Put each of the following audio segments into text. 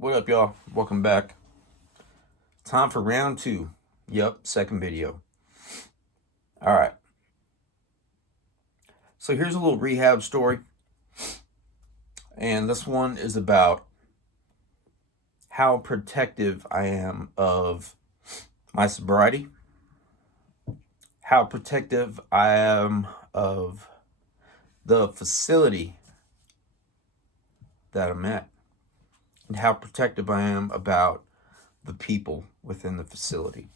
What up, y'all? Welcome back. Time for round two. Yep, second video. All right. So here's a little rehab story. And this one is about how protective I am of my sobriety, how protective I am of the facility that I'm at, and how protective I am about the people within the facility.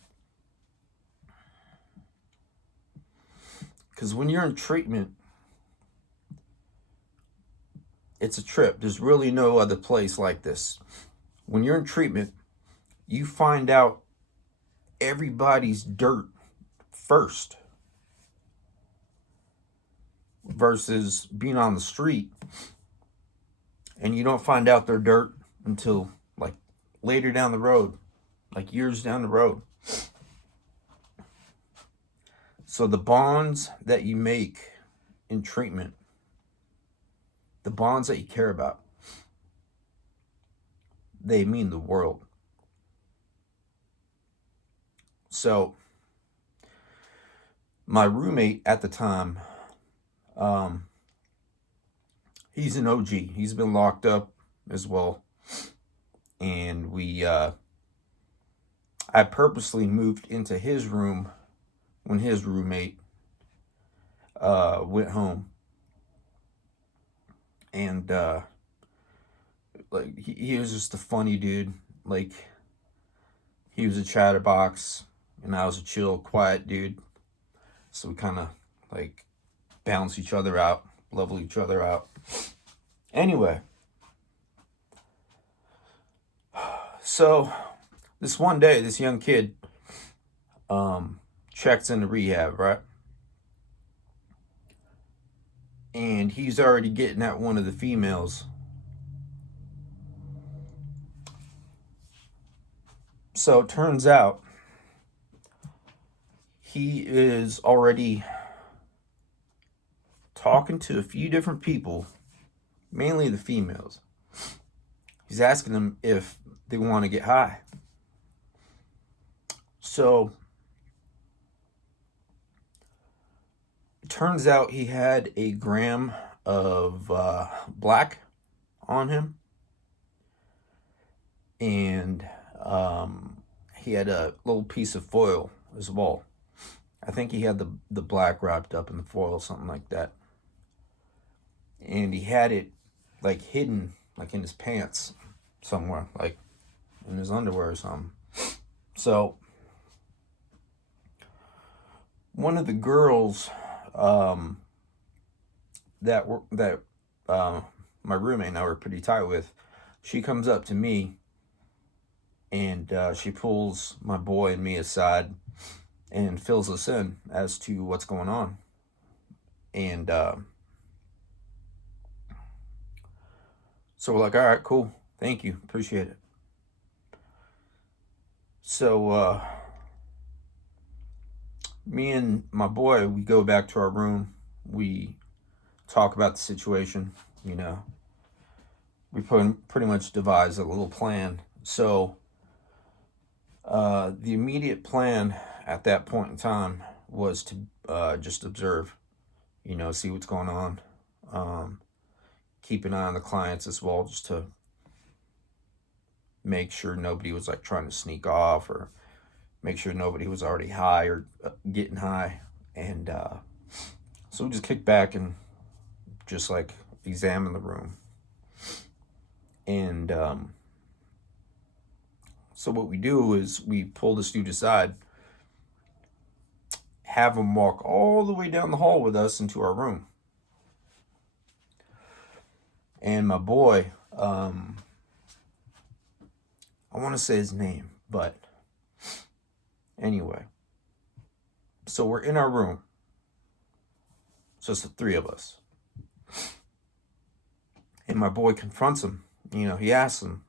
Because when you're in treatment, it's a trip. There's really no other place like this. When you're in treatment, you find out everybody's dirt first versus being on the street and you don't find out their dirt until like later down the road, like years down the road. So the bonds that you make in treatment, the bonds that you care about, they mean the world. So my roommate at the time, he's an OG. He's been locked up as well. And I purposely moved into his room when his roommate went home. And like he was just a funny dude. Like he was a chatterbox and I was a chill, quiet dude. So we kind of like balance each other out, level each other out. Anyway, so this one day, this young kid checks into rehab, right? And he's already getting at one of the females. So it turns out he is already talking to a few different people, mainly the females. He's asking them if they want to get high. So it turns out he had a gram of black on him. And he had a little piece of foil as well. I think he had the black wrapped up in the foil, something like that. And he had it like hidden, like in his pants somewhere, like in his underwear or something. So one of the girls that my roommate and I were pretty tight with, she comes up to me and she pulls my boy and me aside and fills us in as to what's going on. And so we're like, all right, cool. Thank you. Appreciate it. So me and my boy, we go back to our room. We talk about the situation, you know. We pretty much devise a little plan. So the immediate plan at that point in time was to just observe, you know, see what's going on. Keep an eye on the clients as well, just to make sure nobody was like trying to sneak off, or make sure nobody was already high or getting high. And so we just kicked back and just like examine the room. And so what we do is we pull this dude aside, have him walk all the way down the hall with us into our room. And my boy, I want to say his name, but anyway. So we're in our room. So it's the three of us. And my boy confronts him. You know, he asks him,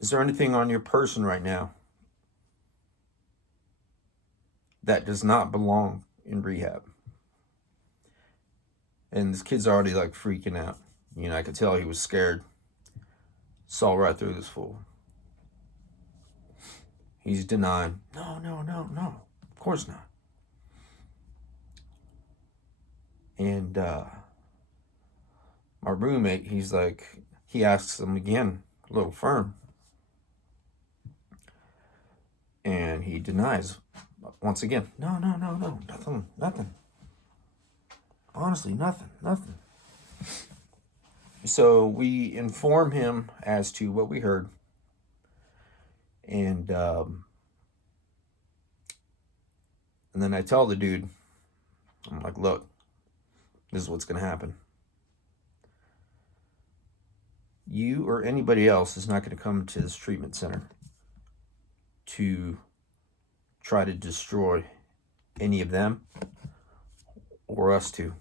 is there anything on your person right now that does not belong in rehab? And this kid's already like freaking out. You know, I could tell he was scared. Saw right through this fool. He's denying. No, no, no, no. Of course not. And my roommate, he asks him again, a little firm. And he denies once again. No, no, no, no. Nothing. Honestly, nothing. So we inform him as to what we heard. And then I tell the dude, I'm like, look, this is what's going to happen. You or anybody else is not going to come to this treatment center to try to destroy any of them or us two.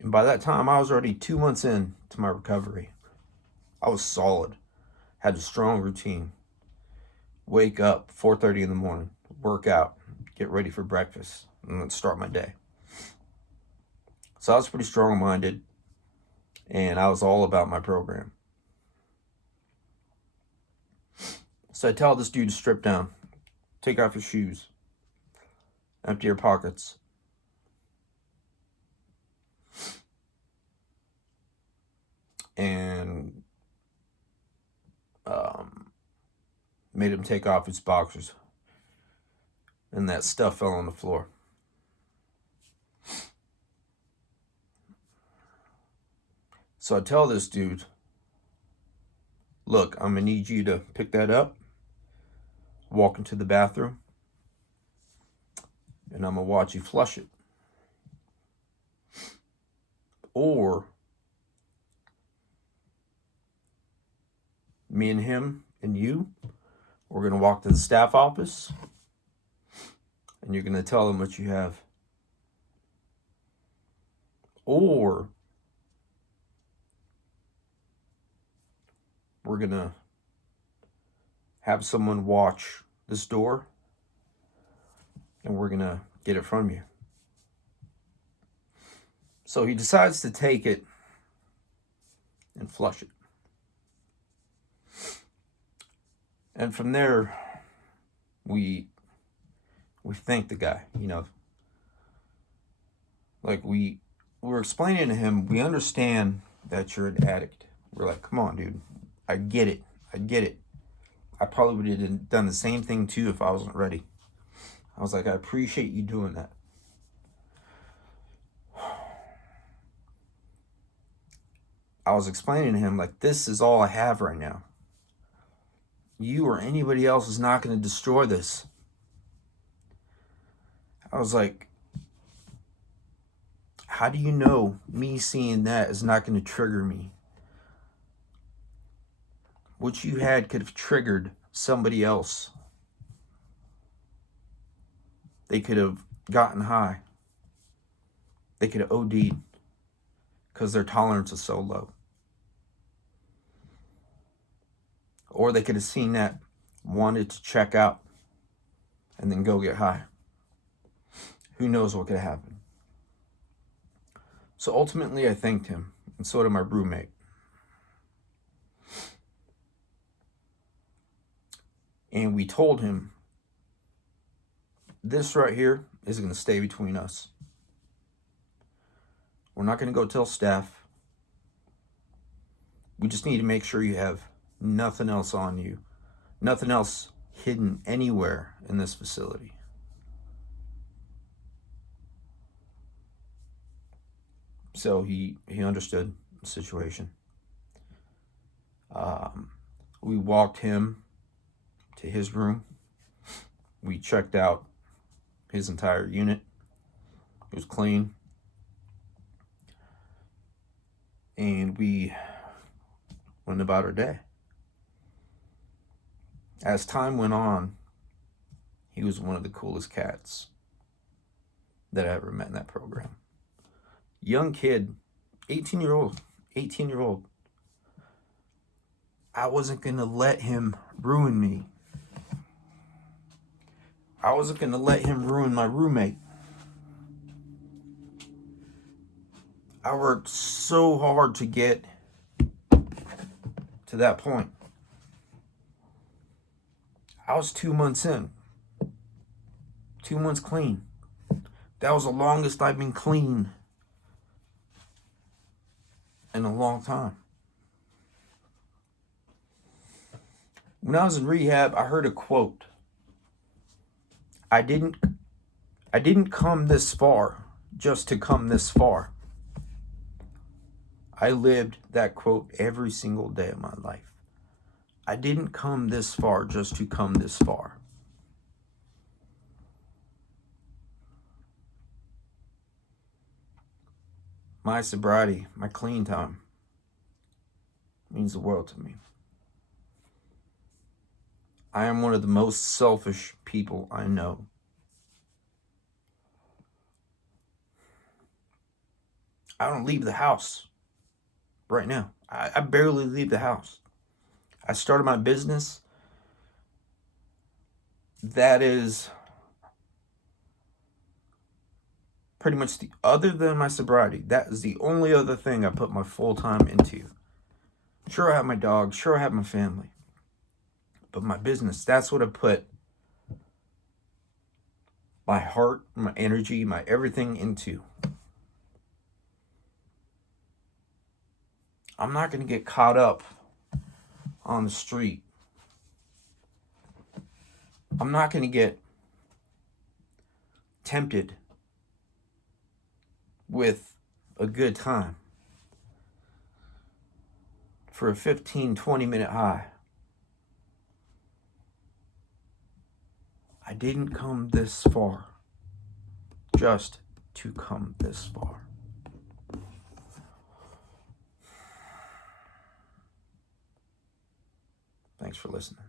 And by that time, I was already 2 months in to my recovery. I was solid, had a strong routine. Wake up 4:30 in the morning, work out, get ready for breakfast, and then start my day. So I was pretty strong-minded, and I was all about my program. So I tell this dude to strip down, take off your shoes, empty your pockets. And made him take off his boxers. And that stuff fell on the floor. So I tell this dude, look, I'm going to need you to pick that up, walk into the bathroom, and I'm going to watch you flush it. Or me and him and you, we're going to walk to the staff office, and you're going to tell them what you have. Or we're going to have someone watch this door, and we're going to get it from you. So he decides to take it and flush it. And from there, we thank the guy, like we're explaining to him, we understand that you're an addict. We're like, come on, dude, I get it. I probably would have done the same thing too if I wasn't ready. I was like, I appreciate you doing that. I was explaining to him, like, this is all I have right now. You or anybody else is not going to destroy this. I was like, how do you know me seeing that is not going to trigger me? What you had could have triggered somebody else. They could have gotten high. They could have OD'd because their tolerance is so low. Or they could have seen that, wanted to check out, and then go get high. Who knows what could have happened? So ultimately, I thanked him, and so did my roommate. And we told him, this right here is going to stay between us. We're not going to go tell staff. We just need to make sure you have nothing else on you, nothing else hidden anywhere in this facility. So he understood the situation. We walked him to his room. We checked out his entire unit. It was clean. And we went about our day. As time went on, he was one of the coolest cats that I ever met in that program. Young kid, 18-year-old. I wasn't going to let him ruin me. I wasn't going to let him ruin my roommate. I worked so hard to get to that point. I was 2 months in. 2 months clean. That was the longest I've been clean in a long time. When I was in rehab, I heard a quote. I didn't come this far just to come this far. I lived that quote every single day of my life. I didn't come this far just to come this far. My sobriety, my clean time, means the world to me. I am one of the most selfish people I know. I don't leave the house right now. I barely leave the house. I started my business. That is pretty much other than my sobriety, that is the only other thing I put my full time into. Sure, I have my dog. Sure, I have my family. But my business, that's what I put my heart, my energy, my everything into. I'm not going to get caught up on the street. I'm not going to get tempted with a good time for a 15, 20-minute high. I didn't come this far just to come this far. Thanks for listening.